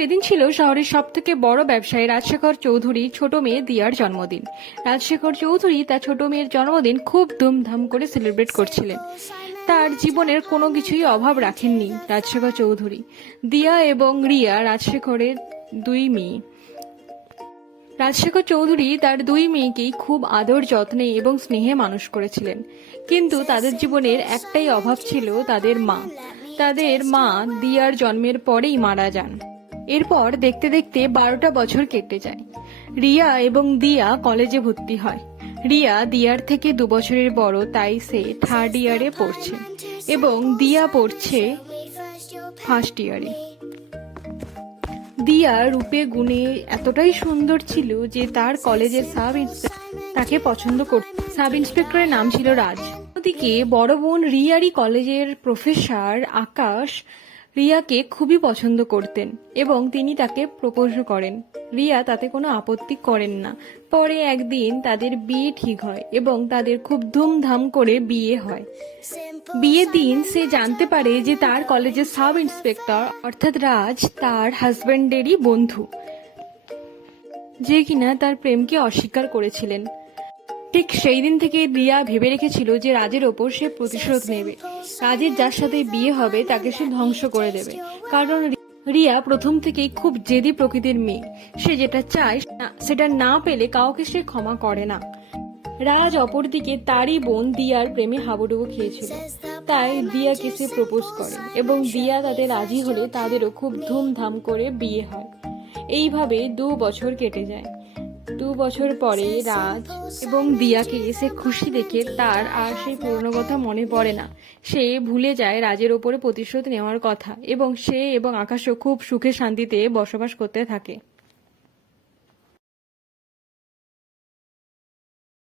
সেদিন ছিল শহরের সবথেকে বড় ব্যবসায়ী রাজশেখর চৌধুরী ছোট মেয়ে দিয়ার জন্মদিন। রাজশেখর চৌধুরী তার ছোট মেয়ের জন্মদিন খুব ধুমধাম করে সেলিব্রেট করছিলেন। তার জীবনের কোনো কিছুই অভাব রাখেননি রাজশেখর চৌধুরী। দিয়া এবং রিয়া রাজশেখরের দুই মেয়ে। রাজশেখর চৌধুরী তার দুই মেয়েকেই খুব আদর যত্নে এবং স্নেহে মানুষ করেছিলেন। কিন্তু তাদের জীবনের একটাই অভাব ছিল তাদের মা। তাদের মা দিয়ার জন্মের পরেই মারা যান। এরপর দেখতে দেখতে 12টা বছর কেটে যায়। রিয়া এবং দিয়া কলেজে ভর্তি হয়। রিয়া দিয়ার থেকে 2 বছরের বড়, তাই সে 3rd ইয়ারে পড়ছে এবং দিয়া পড়ছে 1st ইয়ারে। দিয়া রূপে গুণে এতটাই সুন্দর ছিল যে তার কলেজের সাব ইন্সপেক্টর তাকে পছন্দ করত। সাব ইন্সপেক্টরের নাম ছিল রাজ। অন্যদিকে বড় বোন রিয়ারই কলেজের প্রফেসর আকাশ রিয়াকে খুবই পছন্দ করতেন এবং তিনি তাকে প্রপোজ করেন। রিয়া তাতে কোনো আপত্তি করেন না। পরে একদিন তাদের বিয়ে ঠিক হয় এবং তাদের খুব ধুমধাম করে বিয়ে হয়। বিয়ের দিন সে জানতে পারে যে তার কলেজের সাব ইন্সপেক্টর অর্থাৎ রাজ তার হাজবেন্ডেরই বন্ধু, যে কিনা তার প্রেমকে অস্বীকার করেছিলেন। ঠিক সেই দিন থেকে রিয়া ভেবে রেখেছিল যে রাজের ওপর সে প্রতিশোধ নেবে। রাজের যার সাথে বিয়ে হবে তাকে সে ধ্বংস করে দেবে, কারণ রিয়া প্রথম থেকেই খুব জেদি প্রকৃতির মেয়ে। সে যেটা চায় সেটা না পেলে কাউকে সে ক্ষমা করে না। রাজ অপরদিকে তারই বোন দিয়ার প্রেমে হাবুডুবু খেয়েছিল, তাই দিয়াকে সে প্রপোজ করে এবং দিয়া তাতে রাজি হলে তাদেরও খুব ধুমধাম করে বিয়ে হয়। এইভাবে 2 বছর কেটে যায়। 2 বছর পরে রাজ এবং দিয়াকে এসে খুশি দেখে তার আর সেই পুরনো কথা মনে পড়ে না। সে ভুলে যায় রাজের ওপরে প্রতিশোধ নেওয়ার কথা এবং সে এবং আকাশও খুব সুখে শান্তিতে বসবাস করতে থাকে।